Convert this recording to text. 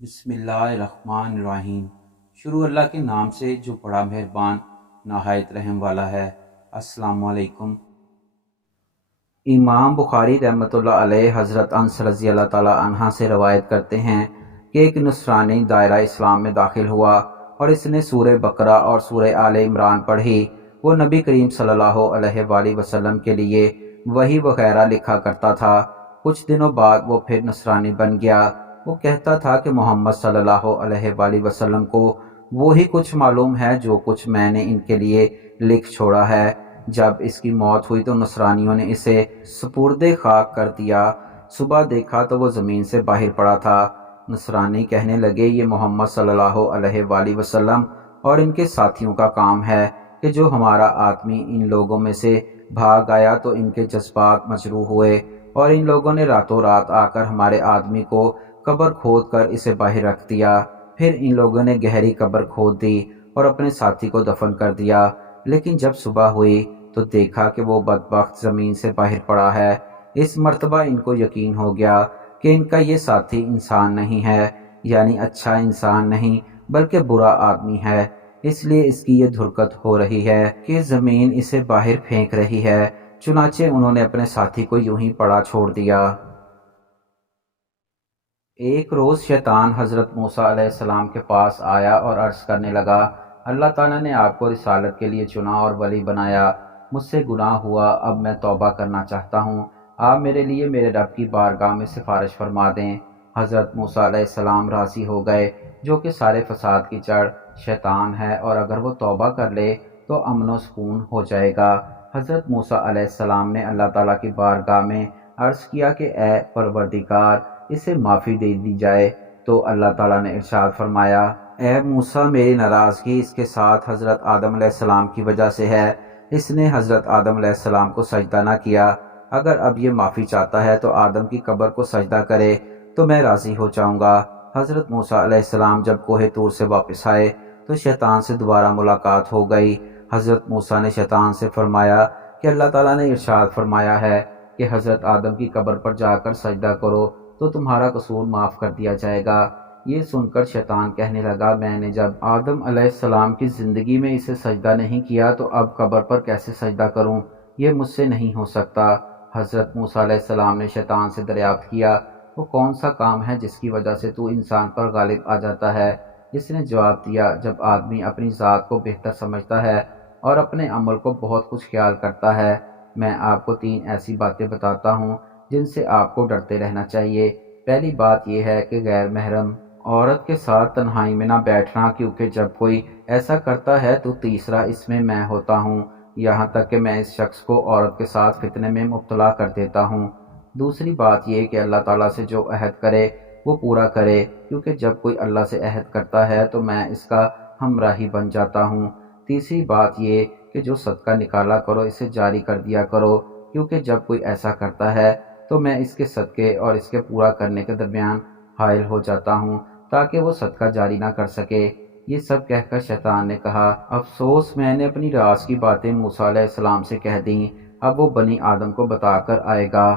بسم اللہ الرحمن الرحیم۔ شروع اللہ کے نام سے جو بڑا مہربان نہایت رحم والا ہے۔ السلام علیکم۔ امام بخاری رحمۃ اللہ علیہ حضرت انس رضی اللہ تعالی عنہ سے روایت کرتے ہیں کہ ایک نصرانی دائرہ اسلام میں داخل ہوا اور اس نے سورہ بقرہ اور سورہ آل عمران پڑھی۔ وہ نبی کریم صلی اللہ علیہ وآلہ وسلم کے لیے وحی وغیرہ لکھا کرتا تھا۔ کچھ دنوں بعد وہ پھر نصرانی بن گیا۔ وہ کہتا تھا کہ محمد صلی اللہ علیہ وآلہ وسلم کو وہی کچھ معلوم ہے جو کچھ میں نے ان کے لیے لکھ چھوڑا ہے۔ جب اس کی موت ہوئی تو نصرانیوں نے اسے سپرد خاک کر دیا۔ صبح دیکھا تو وہ زمین سے باہر پڑا تھا۔ نصرانی کہنے لگے یہ محمد صلی اللہ علیہ وآلہ وسلم اور ان کے ساتھیوں کا کام ہے کہ جو ہمارا آدمی ان لوگوں میں سے بھاگ آیا تو ان کے جذبات مجروح ہوئے اور ان لوگوں نے راتوں رات آ کر ہمارے آدمی کو قبر کھود کر اسے باہر رکھ دیا۔ پھر ان لوگوں نے گہری قبر کھود دی اور اپنے ساتھی کو دفن کر دیا، لیکن جب صبح ہوئی تو دیکھا کہ وہ بدبخت زمین سے باہر پڑا ہے۔ اس مرتبہ ان کو یقین ہو گیا کہ ان کا یہ ساتھی انسان نہیں ہے، یعنی اچھا انسان نہیں بلکہ برا آدمی ہے، اس لیے اس کی یہ حرکت ہو رہی ہے کہ زمین اسے باہر پھینک رہی ہے۔ چنانچہ انہوں نے اپنے ساتھی کو یوں ہی پڑا چھوڑ دیا۔ ایک روز شیطان حضرت موسیٰ علیہ السلام کے پاس آیا اور عرض کرنے لگا، اللہ تعالیٰ نے آپ کو رسالت کے لیے چنا اور ولی بنایا، مجھ سے گناہ ہوا، اب میں توبہ کرنا چاہتا ہوں، آپ میرے لیے میرے رب کی بارگاہ میں سفارش فرما دیں۔ حضرت موسیٰ علیہ السلام راضی ہو گئے، جو کہ سارے فساد کی جڑ شیطان ہے اور اگر وہ توبہ کر لے تو امن و سکون ہو جائے گا۔ حضرت موسیٰ علیہ السلام نے اللہ تعالیٰ کی بارگاہ میں عرض کیا کہ اے پروردگار، اسے معافی دے دی جائے، تو اللہ تعالیٰ نے ارشاد فرمایا، اے موسیٰ، میری ناراضگی اس کے ساتھ حضرت آدم علیہ السلام کی وجہ سے ہے، اس نے حضرت آدم علیہ السلام کو سجدہ نہ کیا، اگر اب یہ معافی چاہتا ہے تو آدم کی قبر کو سجدہ کرے تو میں راضی ہو جاؤں گا۔ حضرت موسیٰ علیہ السلام جب کوہ طور سے واپس آئے تو شیطان سے دوبارہ ملاقات ہو گئی۔ حضرت موسیٰ نے شیطان سے فرمایا کہ اللہ تعالیٰ نے ارشاد فرمایا ہے کہ حضرت آدم کی قبر پر جا کر سجدہ کرو تو تمہارا قصور معاف کر دیا جائے گا۔ یہ سن کر شیطان کہنے لگا، میں نے جب آدم علیہ السلام کی زندگی میں اسے سجدہ نہیں کیا تو اب قبر پر کیسے سجدہ کروں، یہ مجھ سے نہیں ہو سکتا۔ حضرت موسیٰ علیہ السلام نے شیطان سے دریافت کیا، وہ کون سا کام ہے جس کی وجہ سے تو انسان پر غالب آ جاتا ہے؟ اس نے جواب دیا، جب آدمی اپنی ذات کو بہتر سمجھتا ہے اور اپنے عمل کو بہت کچھ خیال کرتا ہے۔ میں آپ کو 3 ایسی باتیں بتاتا ہوں جن سے آپ کو ڈرتے رہنا چاہیے۔ پہلی بات یہ ہے کہ غیر محرم عورت کے ساتھ تنہائی میں نہ بیٹھنا، کیونکہ جب کوئی ایسا کرتا ہے تو تیسرا اس میں ہوتا ہوں، یہاں تک کہ میں اس شخص کو عورت کے ساتھ فتنے میں مبتلا کر دیتا ہوں۔ دوسری بات یہ کہ اللہ تعالیٰ سے جو عہد کرے وہ پورا کرے، کیونکہ جب کوئی اللہ سے عہد کرتا ہے تو میں اس کا ہمراہی بن جاتا ہوں۔ تیسری بات یہ کہ جو صدقہ نکالا کرو اسے جاری کر دیا کرو، کیونکہ جب کوئی ایسا کرتا ہے تو میں اس کے صدقے اور اس کے پورا کرنے کے درمیان حائل ہو جاتا ہوں تاکہ وہ صدقہ جاری نہ کر سکے۔ یہ سب کہہ کر شیطان نے کہا، افسوس، میں نے اپنی راز کی باتیں موسیٰ علیہ السلام سے کہہ دیں، اب وہ بنی آدم کو بتا کر آئے گا۔